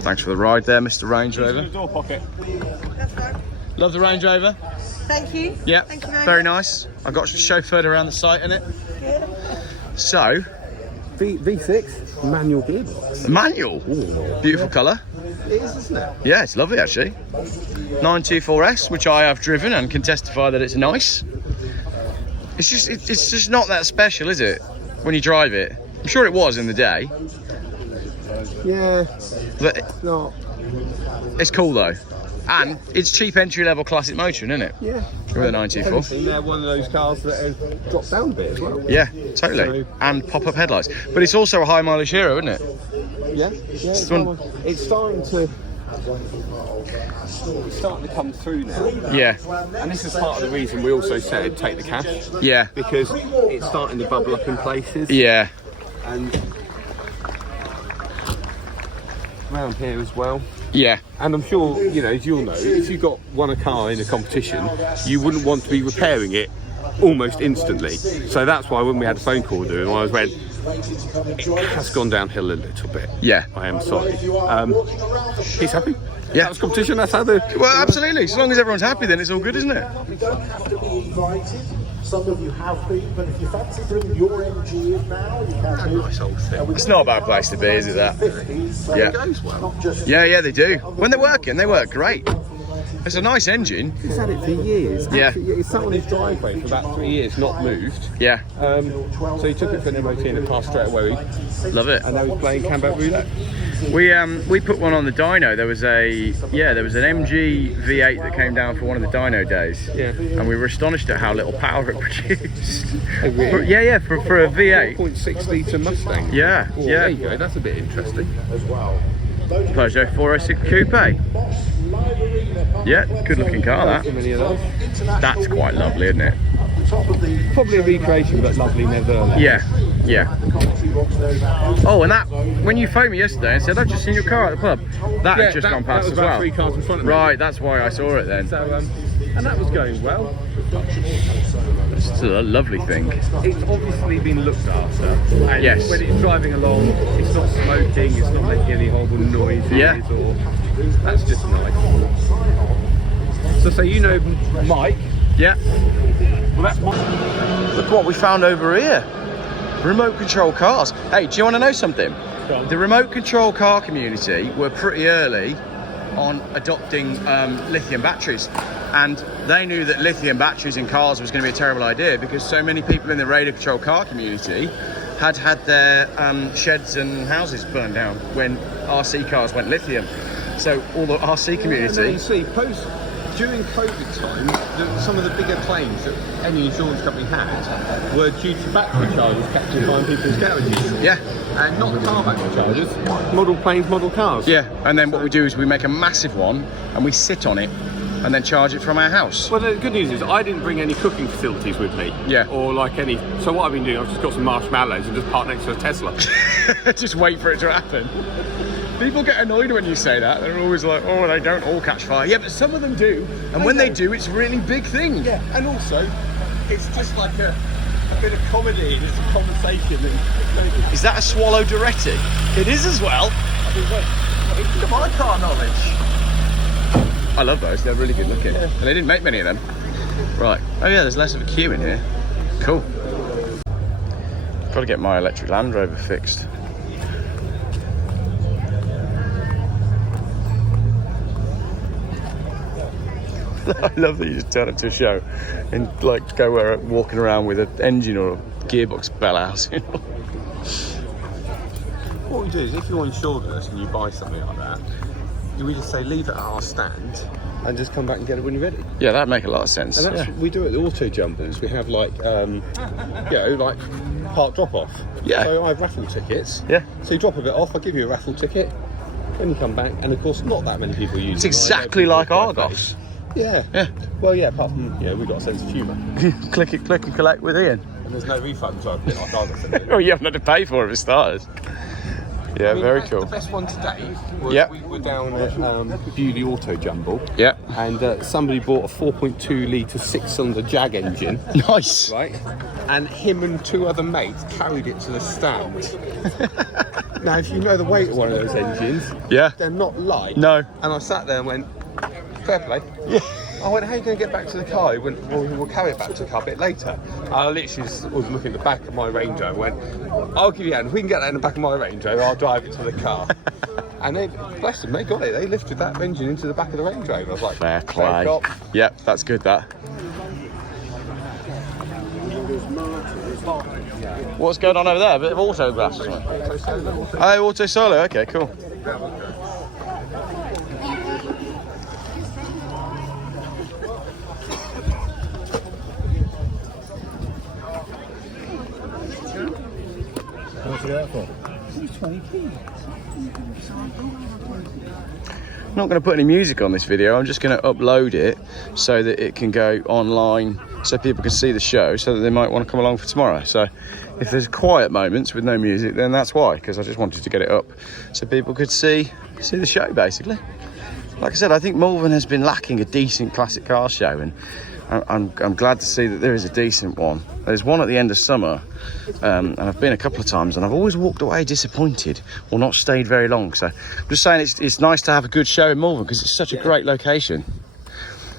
Thanks for the ride there, Mr. Range Rover. Door pocket. Love the Range Rover. Thank you. Yeah, Thank you very nice. I got chauffeured around the site in it. Yeah. So, V6 manual gearbox. manual. Ooh. Beautiful colour. It is, isn't it? Yeah, it's lovely actually. 924S, which I have driven and can testify that it's nice. It's just not that special, is it? When you drive it. I'm sure it was in the day. Yeah. But It's not. it's cool though. And it's cheap entry-level classic motoring, isn't it? Yeah. With a 924. They're one of those cars that drops down a bit as well. Yeah, totally. And pop-up headlights. But it's also a high mileage hero, isn't it? Yeah. Yeah. It's starting to come through now. Yeah. And this is part of the reason we also said take the cash. Yeah. Because it's starting to bubble up in places. Yeah. And around here as well. Yeah. And I'm sure, you know, as you'll know, if you won a car in a competition, you wouldn't want to be repairing it almost instantly. So that's why when we had a phone call doing, I went, it has gone downhill a little bit. Yeah. I am sorry. He's happy. Yeah. That was competition. That's how the. Well, absolutely. As long as everyone's happy, then it's all good, isn't it? You don't have to be invited. Some of you have been, but if you fancy bringing your MG in now, you can do. Nice old thing. It's not a bad place to be, is it? That. Yeah. It goes well. Yeah, they do. When they're working, they work great. It's a nice engine. He's had it for years. Yeah. Actually, it's sat on his driveway for about 3 years, not moved. Yeah. So he took it for an MOT and it passed straight away. Love it. And now he's playing Cambo Roulette. We put one on the dyno. There was an MG V8 that came down for one of the dyno days. Yeah. And we were astonished at how little power it produced. Oh, really? For a V8. 4.6 litre Mustang. Yeah, Oh, yeah. There you go. That's a bit interesting. Peugeot 406 Coupe. Yeah, good looking car that. So many of those. That's quite lovely, isn't it? Probably a recreation, but lovely nevertheless. Yeah. Oh, and that, when you phoned me yesterday and said, I've just seen your car at the pub, that had just gone past that was as about well. 3 cars in front of me. Right, that's why I saw it then. So, and that was going well. It's still a lovely thing. It's obviously been looked after. And Yes. when it's driving along, it's not smoking, it's not making any horrible noises. Yeah. Or that's just nice. So you know Mike. Yeah. Well, that's Mike. Look what we found over here. Remote control cars. Hey, do you want to know something? The remote control car community were pretty early on adopting lithium batteries, and they knew that lithium batteries in cars was going to be a terrible idea because so many people in the radio control car community had their sheds and houses burned down when RC cars went lithium. So all the RC community. You see, during COVID time, some of the bigger claims that any insurance company had were due to battery chargers kept behind people's garages. Yeah. And not the car battery chargers, model planes, model cars. Yeah, and then what we do is we make a massive one and we sit on it and then charge it from our house. Well, the good news is I didn't bring any cooking facilities with me. Yeah. Or like any. So what I've been doing, I've just got some marshmallows and just parked next to a Tesla. Just wait for it to happen. People get annoyed when you say that. They're always like, oh, they don't all catch fire. Yeah, but some of them do. And when they do, it's a really big thing. Yeah, and also, it's just like a bit of comedy and it's a conversation. And Is that a swallow Duretti? It is as well. look at my car knowledge. I love those. They're really good looking. Yeah. And they didn't make many of them. Right. Oh yeah, there's less of a queue in here. Cool. Got to get my electric Land Rover fixed. I love that you just turn up to a show and like go walking around with an engine or a gearbox bell out. What we do is if you're insured with us and you buy something like that, we just say leave it at our stand and just come back and get it when you're ready. Yeah, that'd make a lot of sense. And that's what we do at the auto jumpers. We have like, like park drop off. Yeah. So I have raffle tickets. Yeah. So you drop a bit off, I'll give you a raffle ticket. Then you come back, and of course, not that many people use it. It's exactly like Argos. Yeah. Yeah. Well, yeah. Apart from we've got a sense of humour. Click and collect with Ian. And there's no refund, so I put it like Argos. Oh, you haven't had to pay for it for starters. Yeah, I mean, very cool. The best one today was Yep. we were down at Beauty Auto Jumble. Yeah. And somebody bought a 4.2 litre 6-cylinder Jag engine. Nice. Right? And him and 2 other mates carried it to the stand. Now, if you know the weight of one of those engines, Yeah. they're not light. No. And I sat there and went, fair play. Yeah. I went, how are you going to get back to the car? He went, well, we'll carry it back to the car a bit later. I literally just was looking at the back of my Range Rover and went, I'll give you a hand. If we can get that in the back of my Range Rover, I'll drive it to the car. And they, bless them, they got it. They lifted that engine into the back of the Range Rover. I was like, Fair play. cop. Yep, that's good, that. What's going on over there? A bit of auto glass or something? Oh, auto solo. Okay, cool. I'm not going to put any music on this video. I'm just going to upload it so that it can go online, so people can see the show, so that they might want to come along for tomorrow. So if there's quiet moments with no music, then that's why, because I just wanted to get it up so people could see the show, basically. Like I said, I think Malvern has been lacking a decent classic car show, and I'm glad to see that there is a decent one. There's one at the end of summer, and I've been a couple of times, and I've always walked away disappointed or not stayed very long. So I'm just saying it's nice to have a good show in Malvern because it's such a great location.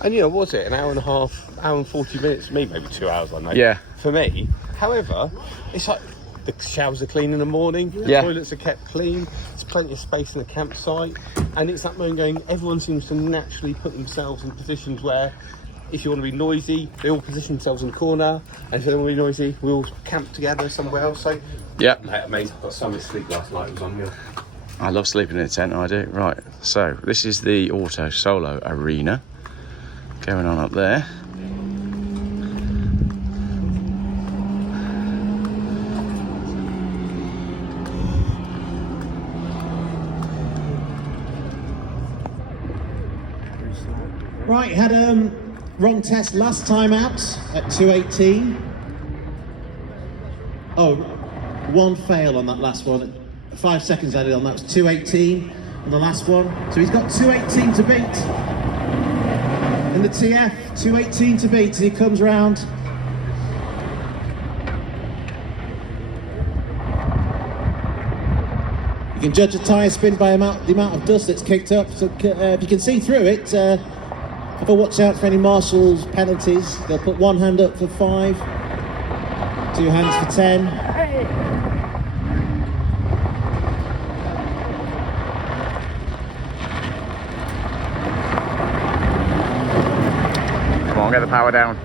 And you know, what was it, an hour and a half, hour and 40 minutes, maybe 2 hours, I know. Yeah. For me. However, it's like the showers are clean in the morning, the Yeah. toilets are kept clean, there's plenty of space in the campsite, and it's that moment going, everyone seems to naturally put themselves in positions where if you want to be noisy, they all position themselves in the corner, and if they don't want to be noisy, we all camp together somewhere else. So Yeah. mate, got so much sleep last night, it was unreal. I love sleeping in a tent, I do. Right, so this is the Auto Solo Arena going on up there. Right, had wrong test last time out at 2:18. Oh, one fail on that last one. 5 seconds added on, that was 2:18 on the last one. So he's got 2:18 to beat. In the TF, 2:18 to beat, and he comes round. You can judge a tyre spin by the amount of dust that's kicked up. So if you can see through it, have a watch out for any marshals penalties. They'll put one hand up for 5, 2 hands for 10. Come on, get the power down.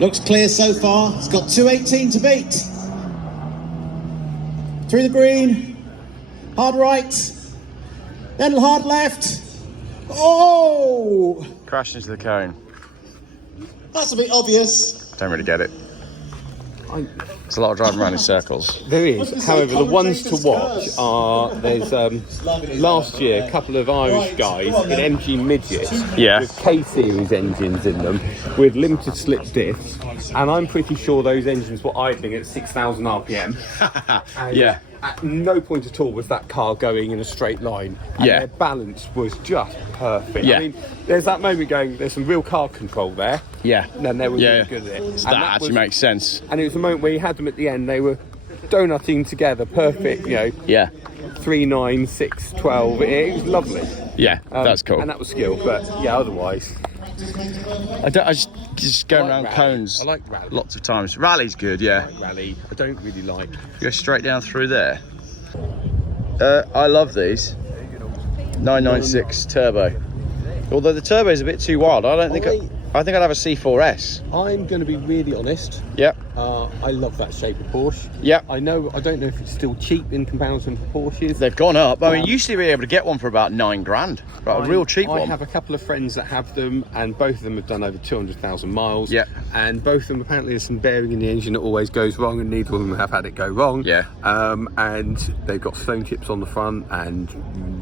Looks clear so far. It's got 2:18 to beat. Through the green, hard right, then hard left. Oh, Crash into the cone. that's a bit obvious. Don't really get it. It's a lot of driving around in circles. There is, however, the ones to watch are, there's last year a couple of Irish guys in MG midgets Yeah. with K-series engines in them with limited slip diffs, and I'm pretty sure those engines were idling at 6,000 RPM. And Yeah. at no point at all was that car going in a straight line, and Yeah. their balance was just perfect. Yeah. I mean, there's that moment going, there's some real car control there. Yeah. And they were Yeah. really good at it. That actually makes sense. And it was a moment where you had them at the end, they were donutting together, perfect, you know, Yeah. 3, 9, 6, 12. It was lovely. Yeah, that's cool. And that was skill, but yeah, otherwise. I just going I like around rally. cones I like rally. lots of times. Rally's good, yeah. Rally, I don't really like. Go straight down through there. I love these 996 turbo. Although the turbo is a bit too wild. I don't think I think I'd have a C4S. I'm going to be really honest. Yep. I love that shape of Porsche. Yep. I don't know if it's still cheap in comparison to Porsches. They've gone up. I mean, you used to be able to get one for about $9,000. Right, a real cheap one. I have a couple of friends that have them, and both of them have done over 200,000 miles. Yeah. And both of them, apparently there's some bearing in the engine that always goes wrong, and neither of them have had it go wrong. Yeah. And they've got stone chips on the front, and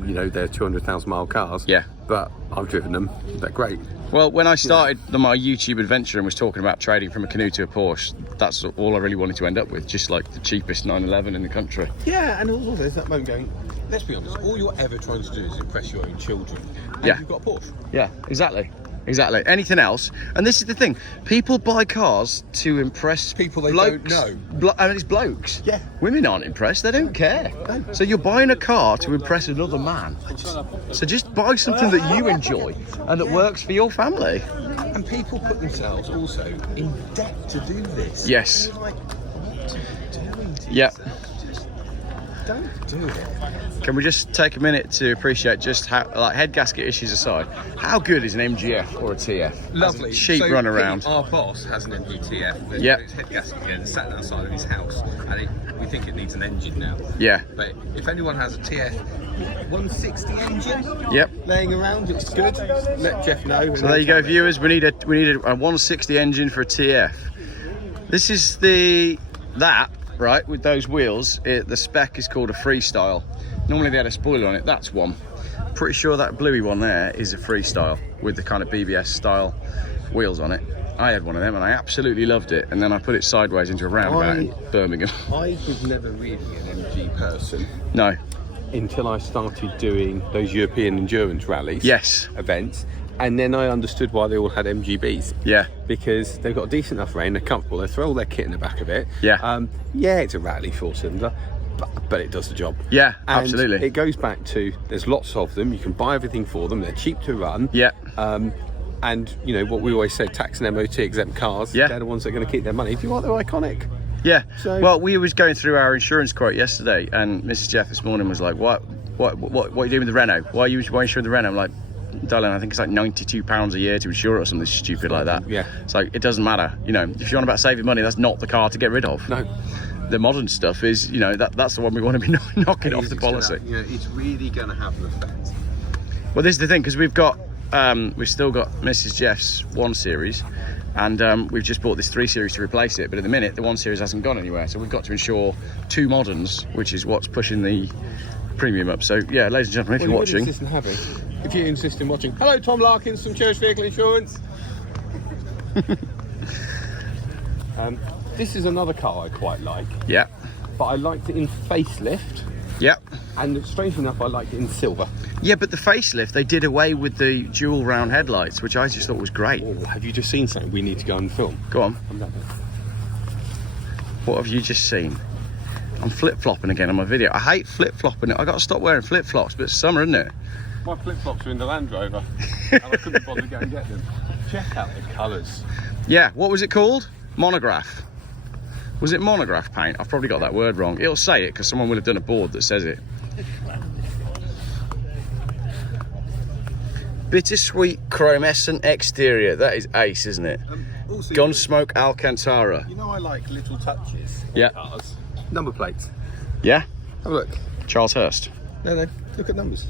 you know, they're 200,000 mile cars. Yeah. But I've driven them. They're great. Well, when I started my YouTube adventure and was talking about trading from a canoe to a Porsche, that's all I really wanted to end up with, just like the cheapest 911 in the country. Yeah, and also there's that moment going, let's be honest, all you're ever trying to do is impress your own children. And Yeah. you've got a Porsche. Yeah, exactly. Anything else? And this is the thing: people buy cars to impress People they blokes. don't know. I mean, it's blokes. Yeah. Women aren't impressed; they don't care. No. So you're buying a car to impress another man. So just buy something that you enjoy and that works for your family. And people put themselves also in debt to do this. Yes. You're like, what are you doing to Yeah. yourself? Just don't do it. Can we just take a minute to appreciate just how, like, head gasket issues aside, how good is an MGF or a TF? Lovely. Cheap So run around. Our boss has an MGTF. There's Yep. its head gasket again, it's sat outside of his house, and we think it needs an engine now. Yeah. But if anyone has a TF 160 engine Yep. laying around, it's good. Let Geoff know. So there you go, viewers. We need a 160 engine for a TF. This is that right with those wheels. The spec is called a freestyle. Normally they had a spoiler on it. That's one. Pretty sure that bluey one there is a freestyle with the kind of BBS style wheels on it. I had one of them and I absolutely loved it. And then I put it sideways into a roundabout in Birmingham. I was never really an MG person. No. Until I started doing those European endurance rallies. Yes. Events. And then I understood why they all had MGBs. Yeah. Because they've got a decent enough range, they're comfortable, they throw all their kit in the back of it. Yeah. Yeah, it's a rally 4-cylinder, but it does the job. Yeah, And absolutely. it goes back to, there's lots of them, you can buy everything for them, they're cheap to run. Yeah. And, you know, what we always say, tax and MOT exempt cars, Yeah. they're the ones that are going to keep their money. Do you like they're iconic? Yeah. So- Well, we was going through our insurance quote yesterday, and Mrs. Geoff this morning was like, "What are you doing with the Renault? Why are you insuring the Renault?" I'm like, "Darling, I think it's like £92 a year to insure it or something stupid like that." Yeah. It's like, it doesn't matter. You know, if you're on about saving money, that's not the car to get rid of. No. The modern stuff is, you know, that's the one we want to be knocking off the policy. You know, it's really going to have an effect. Well, this is the thing, because we've still got Mrs. Geoff's 1 Series, and we've just bought this 3 Series to replace it. But at the minute, the 1 Series hasn't gone anywhere, so we've got to insure 2 moderns, which is what's pushing the premium up. So yeah, ladies and gentlemen, if you're watching, If you insist in watching, hello, Tom Larkins from Church Vehicle Insurance. This is another car I quite like, yeah, but I liked it in facelift, yeah. and strangely enough, I liked it in silver. Yeah, but the facelift, they did away with the dual round headlights, which I just thought was great. Oh, have you just seen something we need to go and film? Go on. I'm not What have you just seen? I'm flip-flopping again on my video. I hate flip-flopping. I got to stop wearing flip-flops, but it's summer, isn't it? My flip-flops are in the Land Rover, and I couldn't bother to go and get them. Check out the colours. Yeah, what was it called? Monograph. Was it monograph paint? I've probably got that word wrong. It'll say it because someone will have done a board that says it. Bittersweet chromescent exterior. That is ace, isn't it? Also, Gunsmoke Alcantara. you know I like little touches on Yeah. cars. Number plates. Yeah? Have a look. Charles Hurst. No, look at numbers.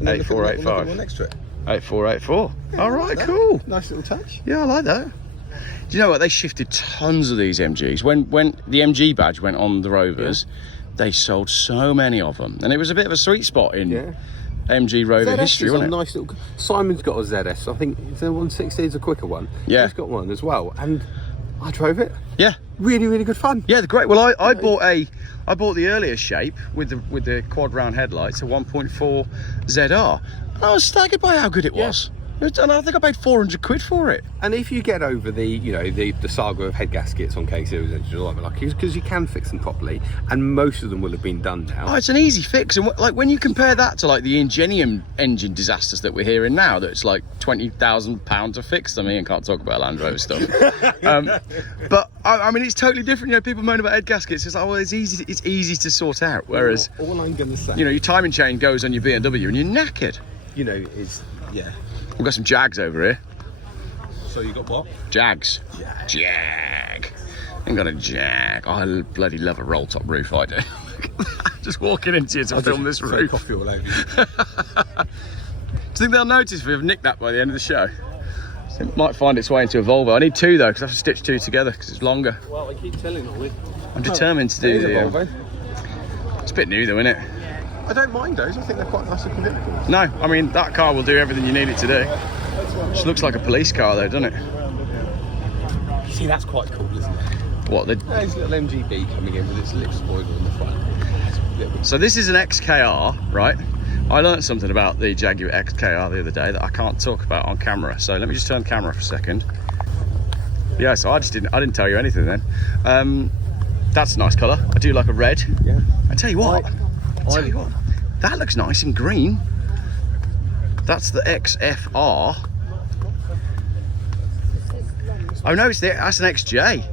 And then look at the 8485. one next to it. 8484. All right, Like that. cool. Nice little touch. Yeah, I like that. Do you know what? They shifted tons of these MGs. When the MG badge went on the Rovers, they sold so many of them. And it was a bit of a sweet spot in Yeah. MG Rover ZS history, is a wasn't it? nice little. Simon's got a ZS. I think it's a 160. It's a quicker one. Yeah. He's got one as well, and I drove it. Yeah. Really, really good fun. Yeah, they're great. Well, I bought the earlier shape with the quad round headlights, a 1.4 ZR. And I was staggered by how good it was. And I think I paid 400 quid for it. And if you get over the saga of head gaskets on K-Series engines, because you can fix them properly, and most of them will have been done now. Oh, it's an easy fix. And like when you compare that to like the Ingenium engine disasters that we're hearing now, that's like £20,000 to fix them. Ian can't talk about Land Rover stuff. But I mean, it's totally different. You know, people moan about head gaskets. It's like, well, it's easy to sort out. Whereas, all I'm going to say, you know, your timing chain goes on your BMW and you're knackered. you know, is We've got some Jags over here. So you got what? Jags. Jag. Ain't got a Jag. I bloody love a roll top roof, I do. Just walking into you to film this roof. Coffee all over you. Do you think they'll notice if we've nicked that by the end of the show? It might find its way into a Volvo. I need two though, because I have to stitch two together because it's longer. Well, I keep telling Ollie. I'm determined to do the Volvo. It's a bit new though, isn't it? I don't mind those. I think they're quite nice looking vehicles. No, I mean that car will do everything you need it to do. Just looks like a police car though, doesn't it? See, that's quite cool, isn't it? What the? There's a little MGB coming in with its lip spoiler on the front. So this is an XKR, right? I learned something about the Jaguar XKR the other day that I can't talk about on camera. So let me just turn the camera for a second. Yeah, so I didn't tell you anything then. That's a nice colour. I do like a red. Yeah. I tell you what, that looks nice in green. That's the XFR. Oh no, that's an XJ.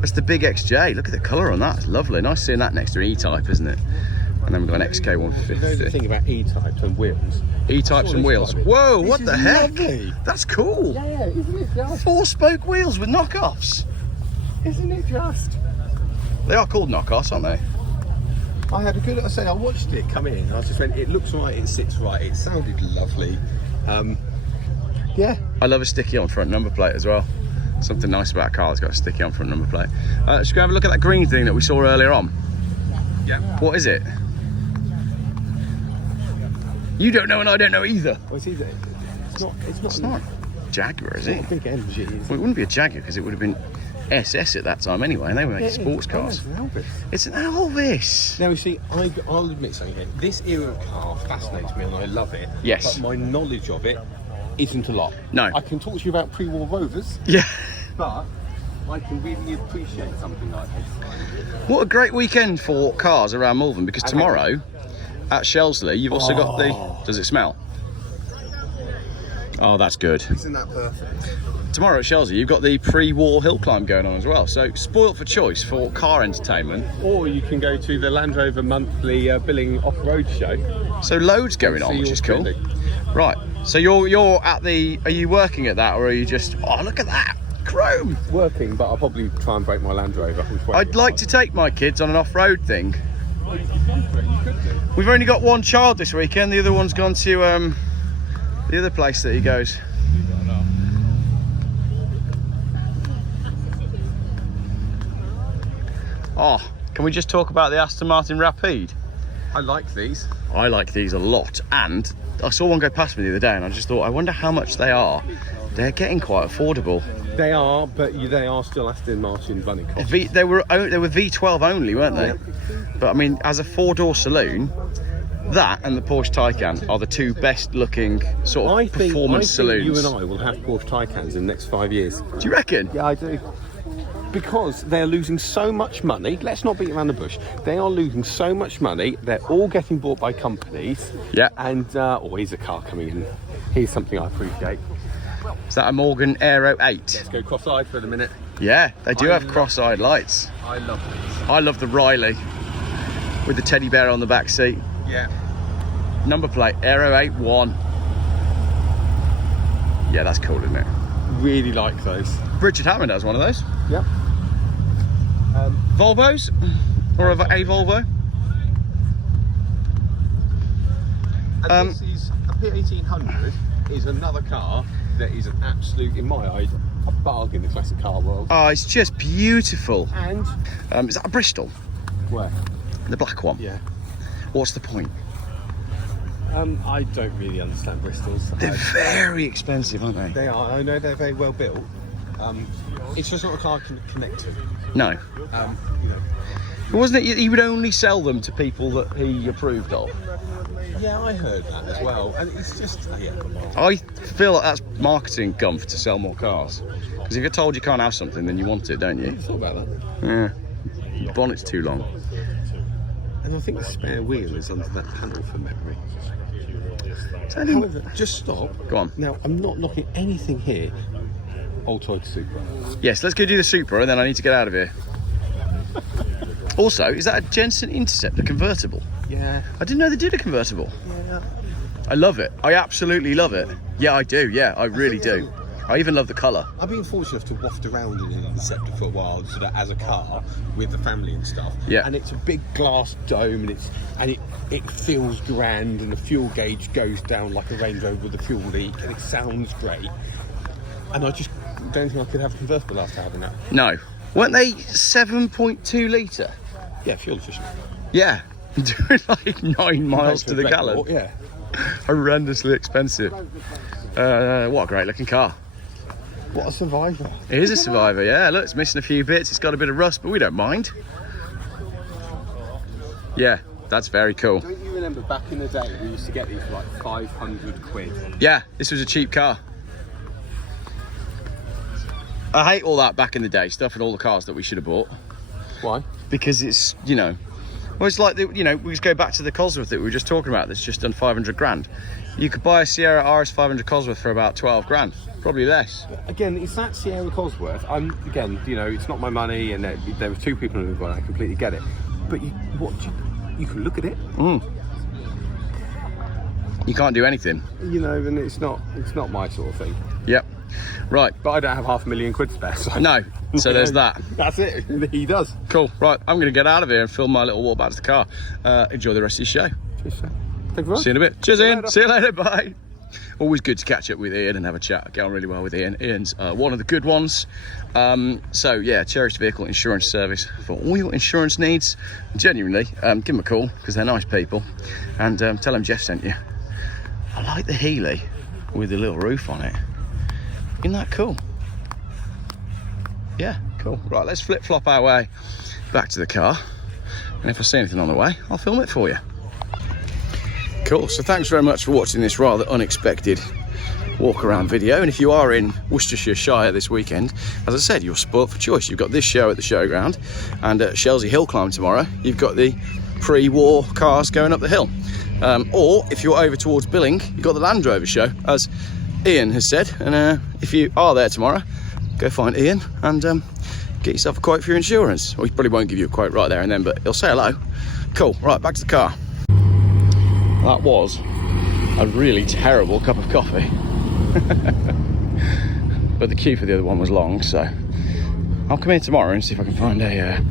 That's the big XJ. Look at the colour on that. It's lovely. Nice seeing that next to an E-Type, isn't it? And then we've got an XK150. You know the thing about E-types and wheels. E-types and wheels. Whoa, what the heck? Lovely. That's cool. Yeah, isn't it just? 4-spoke wheels with knockoffs. Isn't it just? They are called knockoffs, aren't they? I had a good. I said I watched it come in. I just went. It looks right. It sits right. It sounded lovely. Yeah. I love a sticky on front number plate as well. Something nice about a car that's got a sticky on front number plate. Should we have a look at that green thing that we saw earlier on? Yeah. What is it? You don't know and I don't know either. Well, it's either. It's not. Jaguar, is it? I think MG is. Well, it wouldn't be a Jaguar because it would have been SS at that time anyway, and they were making sports cars. It's an Elvis. Now you see, I'll admit something here. This era of car fascinates me and I love it. Yes. But my knowledge of it isn't a lot. No. I can talk to you about pre-war Rovers, Yeah. but I can really appreciate something like this. What a great weekend for cars around Malvern, because tomorrow at Shelsley you've also got the... Does it smell? Oh, that's good. Isn't that perfect? Tomorrow at Shelsley you've got the pre-war hill climb going on as well, so spoilt for choice for car entertainment. Or you can go to the Land Rover monthly billing off-road show. So loads going on, which is cool. Right, so you're at the... Are you working at that, or are you just... Oh, look at that! Chrome! Working, but I'll probably try and break my Land Rover. I'd like to take my kids on an off-road thing. You could do. We've only got one child this weekend, the other one's gone to the other place that he goes. Oh, can we just talk about the Aston Martin Rapide? I like these. I like these a lot, and I saw one go past me the other day and I just thought, I wonder how much they are. They're getting quite affordable. They are, but they are still Aston Martin running costs. They were V12 only, weren't they? But I mean, as a four-door saloon, that and the Porsche Taycan are the two best looking sort of performance saloons. You and I will have Porsche Taycans in the next 5 years. Do you reckon? Yeah, I do. Because they're losing so much money. Let's not beat around the bush. They are losing so much money. They're all getting bought by companies. Yeah. And, here's a car coming in. Here's something I appreciate. Is that a Morgan Aero 8? Let's go cross-eyed for a minute. Yeah, they do have cross-eyed lights. I love these. I love the Riley with the teddy bear on the back seat. Yeah. Number plate, Aero 81. Yeah, that's cool, isn't it? Really like those. Richard Hammond has one of those. Yep. Volvos? Or a Volvo? And this is a P1800 is another car that is an absolute, in my eyes, a bargain in the classic car world. Oh, it's just beautiful. And Is that a Bristol? where? The black one? Yeah. What's the point? I don't really understand Bristols. They're very expensive, aren't they? They are. I know they're very well built. It's just not a car I can connect to. No. You know. Wasn't it he would only sell them to people that he approved of? Yeah, I heard that as well. And it's just, yeah. I feel like that's marketing gumph to sell more cars. Because if you're told you can't have something, then you want it, don't you? I thought about that. Yeah. The bonnet's too long. And I think the spare wheel is under that panel from memory. However, just stop. Go on. Now, I'm not knocking anything here. Old Toyota Supra. Yes, let's go do the Supra and then I need to get out of here. Also, is that a Jensen Interceptor convertible? Yeah. I didn't know they did a convertible. Yeah. I love it. I absolutely love it. Yeah, I do. Yeah, I really do. I even love the colour. I've been fortunate enough to waft around in an Interceptor for a while, sort of as a car with the family and stuff. Yeah. And it's a big glass dome, and it feels grand, and the fuel gauge goes down like a Range Rover with a fuel leak, and it sounds great. And I just don't think I could have a convertible after having that. No. Weren't they 7.2 litre? Yeah, fuel efficient. Yeah. Doing like 9 miles to the gallon. Yeah. Horrendously expensive. What a great looking car. What a survivor. It is a survivor, yeah. Look, it's missing a few bits. It's got a bit of rust, but we don't mind. Yeah, that's very cool. Don't you remember back in the day we used to get these for like 500 quid? Yeah, this was a cheap car. I hate all that back in the day stuff and all the cars that we should have bought. Why? Because it's, you know, well, it's like, we just go back to the Cosworth that we were just talking about that's just done 500 grand. You could buy a Sierra RS 500 Cosworth for about 12 grand, probably less. Again, it's that Sierra Cosworth. Again, it's not my money, and there were two people who I completely get it. But you can look at it. You can't do anything. And it's not my sort of thing. Yep. Right. But I don't have £500,000 quid spare. So. No. So there's that. That's it. He does. Cool. Right. I'm going to get out of here and film my little walk back to the car. Enjoy the rest of the show. Cheers, sir. Thank you very much. See you in a bit. Cheers, Ian. See you later. Bye. Always good to catch up with Ian and have a chat. I get on really well with Ian. Ian's one of the good ones. So yeah, Cherished Vehicle Insurance Service for all your insurance needs. Genuinely, give them a call because they're nice people, and tell them Geoff sent you. I like the Healy with the little roof on it. Isn't that cool? Yeah, cool. Right, let's flip-flop our way back to the car, and if I see anything on the way, I'll film it for you. Cool, so thanks very much for watching this rather unexpected walk around video. And if you are in Worcestershire this weekend, as I said, you're sport for choice. You've got this show at the showground, and at Shelsey Hill Climb tomorrow, you've got the pre-war cars going up the hill. Or if you're over towards Billing, you've got the Land Rover show, as Ian has said. And if you are there tomorrow, go find Ian and get yourself a quote for your insurance. Well, he probably won't give you a quote right there and then, but he'll say hello. Cool, right, back to the car. That was a really terrible cup of coffee. But the queue for the other one was long, so I'll come here tomorrow and see if I can find a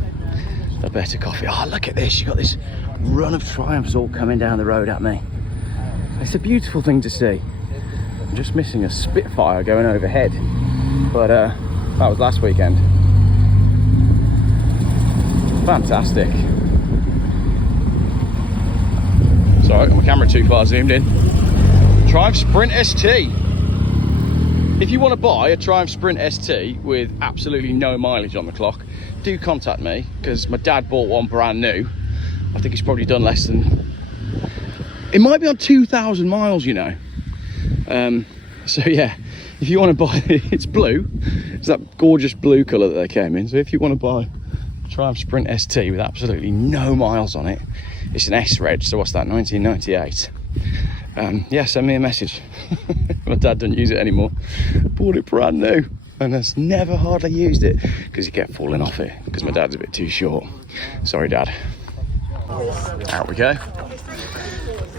better coffee. Oh, look at this. You've got this run of Triumphs all coming down the road at me. It's a beautiful thing to see. I'm just missing a Spitfire going overhead, but that was last weekend. Fantastic. Sorry, I got my camera too far zoomed in. Triumph Sprint ST. If you want to buy a Triumph Sprint ST with absolutely no mileage on the clock, do contact me, because my dad bought one brand new. I think it's probably done less than... It might be on 2,000 miles, you know. So yeah, if you want to buy it, it's blue. It's that gorgeous blue colour that they came in. So if you want to buy a Triumph Sprint ST with absolutely no miles on it, it's an S-Reg, so what's that, 1998? Yeah, send me a message. My dad doesn't use it anymore. Bought it brand new and has never hardly used it because he kept falling off it because my dad's a bit too short. Sorry, Dad. Out we go.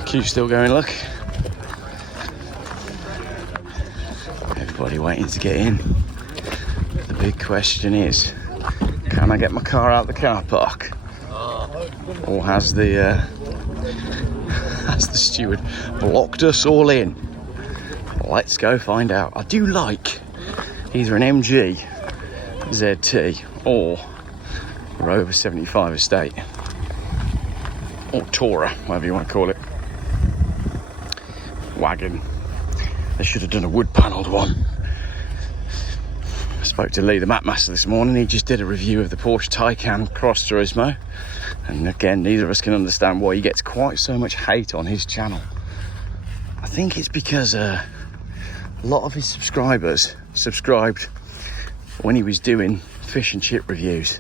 Queue's still going, look. Everybody waiting to get in. The big question is, can I get my car out of the car park? Or has the steward blocked us all in? Let's go find out. I do like either an MG ZT or Rover 75 Estate, or Tourer, whatever you want to call it. Wagon. They should have done a wood panelled one. I spoke to Lee, the map master, this morning. He just did a review of the Porsche Taycan Cross Turismo, and again, neither of us can understand why he gets quite so much hate on his channel. I think it's because a lot of his subscribers subscribed when he was doing fish and chip reviews,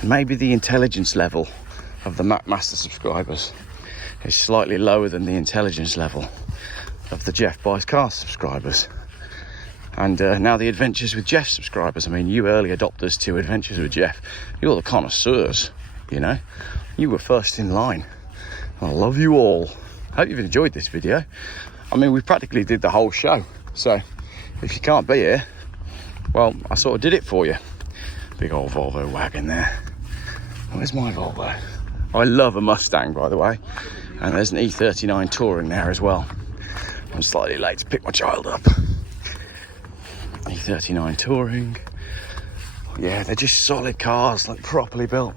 and maybe the intelligence level of the map master subscribers is slightly lower than the intelligence level of the Geoff Buys Cars subscribers. And now the Adventures with Geoff subscribers. I mean, you early adopters to Adventures with Geoff, you're the connoisseurs, you know. You were first in line. I love you all. I hope you've enjoyed this video. I mean, we practically did the whole show. So if you can't be here, well, I sort of did it for you. Big old Volvo wagon there. Where's my Volvo? I love a Mustang, by the way. And there's an E39 Touring there as well. I'm slightly late to pick my child up. E39 Touring. Yeah, they're just solid cars, like properly built.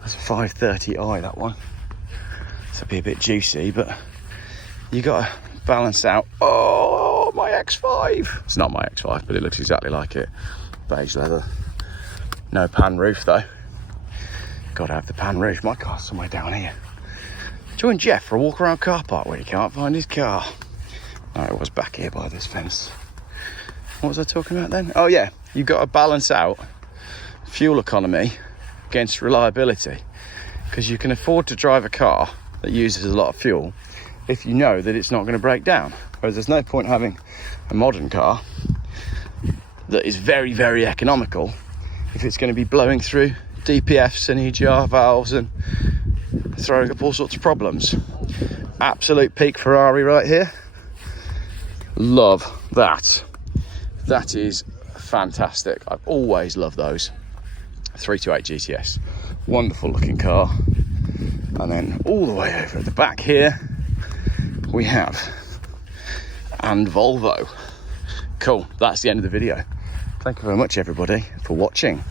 That's a 530i, that one. This will be a bit juicy, but you got to balance out. Oh, my X5. It's not my X5, but it looks exactly like it. Beige leather. No pan roof, though. Got to have the pan roof. My car's somewhere down here. Join Geoff for a walk around car park where he can't find his car. Oh, it was back here by this fence. What was I talking about then? Oh yeah, you've got to balance out fuel economy against reliability, because you can afford to drive a car that uses a lot of fuel if you know that it's not going to break down. Whereas there's no point having a modern car that is very, very economical if it's going to be blowing through DPFs and EGR valves and throwing up all sorts of problems. Absolute peak Ferrari right here. Love that. That is fantastic. I've always loved those. 328 GTS. Wonderful looking car. And then all the way over at the back here, we have and Volvo. Cool. That's the end of the video. Thank you very much, everybody, for watching.